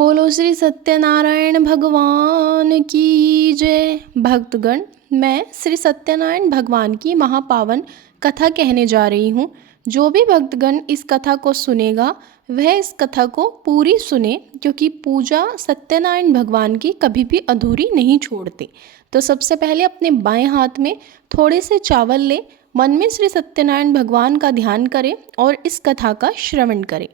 बोलो श्री सत्यनारायण भगवान की जय। भक्तगण, मैं श्री सत्यनारायण भगवान की महापावन कथा कहने जा रही हूँ। जो भी भक्तगण इस कथा को सुनेगा वह इस कथा को पूरी सुने, क्योंकि पूजा सत्यनारायण भगवान की कभी भी अधूरी नहीं छोड़ते। तो सबसे पहले अपने बाएं हाथ में थोड़े से चावल ले, मन में श्री सत्यनारायण भगवान का ध्यान करें और इस कथा का श्रवण करें।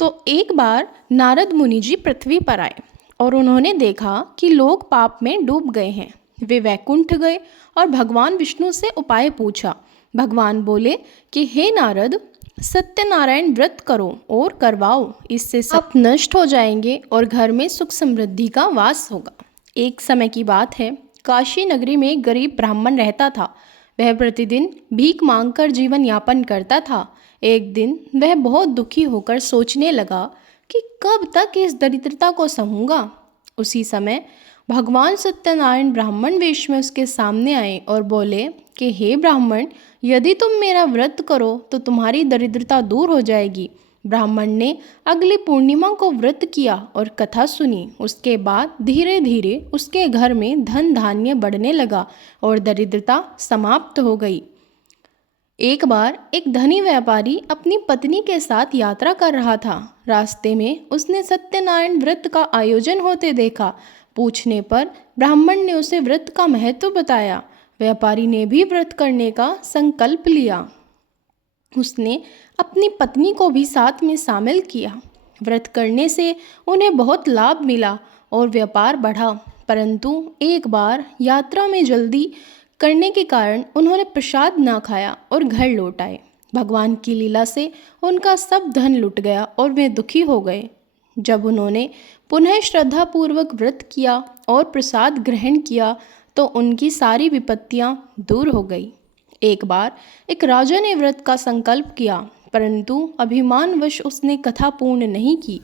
तो एक बार नारद मुनि जी पृथ्वी पर आए और उन्होंने देखा कि लोग पाप में डूब गए हैं। वे वैकुंठ गए और भगवान विष्णु से उपाय पूछा। भगवान बोले कि हे नारद, सत्यनारायण व्रत करो और करवाओ, इससे सब नष्ट हो जाएंगे और घर में सुख समृद्धि का वास होगा। एक समय की बात है, काशी नगरी में एक गरीब ब्राह्मण रहता था। वह प्रतिदिन भीख मांगकर जीवन यापन करता था। एक दिन वह बहुत दुखी होकर सोचने लगा कि कब तक इस दरिद्रता को सहूँगा। उसी समय भगवान सत्यनारायण ब्राह्मण वेश में उसके सामने आए और बोले कि हे ब्राह्मण, यदि तुम मेरा व्रत करो तो तुम्हारी दरिद्रता दूर हो जाएगी। ब्राह्मण ने अगली पूर्णिमा को व्रत किया और कथा सुनी। उसके बाद धीरे धीरे उसके घर में धन धान्य बढ़ने लगा और दरिद्रता समाप्त हो गई। एक बार एक धनी व्यापारी अपनी पत्नी के साथ यात्रा कर रहा था। रास्ते में उसने सत्यनारायण व्रत का आयोजन होते देखा। पूछने पर ब्राह्मण ने उसे व्रत का महत्व बताया। व्यापारी ने भी व्रत करने का संकल्प लिया। उसने अपनी पत्नी को भी साथ में शामिल किया। व्रत करने से उन्हें बहुत लाभ मिला और व्यापार बढ़ा। परंतु एक बार यात्रा में जल्दी करने के कारण उन्होंने प्रसाद ना खाया और घर लौट आए। भगवान की लीला से उनका सब धन लुट गया और वे दुखी हो गए। जब उन्होंने पुनः श्रद्धापूर्वक व्रत किया और प्रसाद ग्रहण किया तो उनकी सारी विपत्तियां दूर हो गई। एक बार एक राजा ने व्रत का संकल्प किया, परंतु अभिमानवश उसने कथा पूर्ण नहीं की।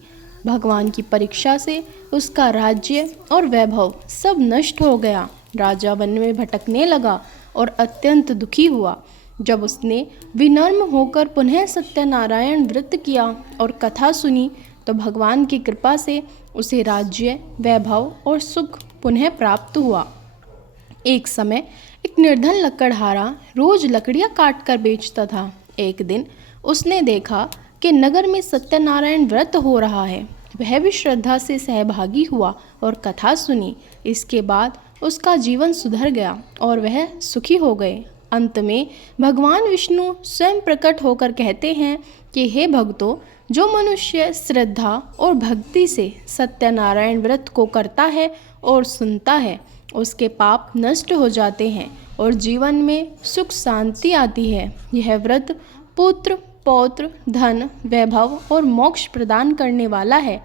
भगवान की परीक्षा से उसका राज्य और वैभव सब नष्ट हो गया। राजा वन में भटकने लगा और अत्यंत दुखी हुआ। जब उसने विनम्र होकर पुनः सत्यनारायण व्रत किया और कथा सुनी तो भगवान की कृपा से उसे राज्य, वैभव और सुख पुनः प्राप्त हुआ। एक समय एक निर्धन लकड़हारा रोज लकड़ियां काट कर बेचता था। एक दिन उसने देखा कि नगर में सत्यनारायण व्रत हो रहा है। वह भी श्रद्धा से सहभागी हुआ और कथा सुनी। इसके बाद उसका जीवन सुधर गया और वह सुखी हो गए। अंत में भगवान विष्णु स्वयं प्रकट होकर कहते हैं कि हे भक्तों, जो मनुष्य श्रद्धा और भक्ति से सत्यनारायण व्रत को करता है और सुनता है, उसके पाप नष्ट हो जाते हैं और जीवन में सुख शांति आती है। यह व्रत पुत्र, पौत्र, धन, वैभव और मोक्ष प्रदान करने वाला है।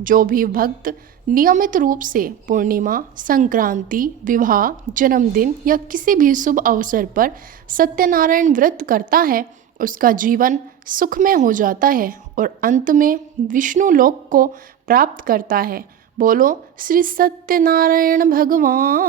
जो भी भक्त नियमित रूप से पूर्णिमा, संक्रांति, विवाह, जन्मदिन या किसी भी शुभ अवसर पर सत्यनारायण व्रत करता है, उसका जीवन सुखमय हो जाता है और अंत में विष्णु लोक को प्राप्त करता है। बोलो श्री सत्यनारायण भगवान।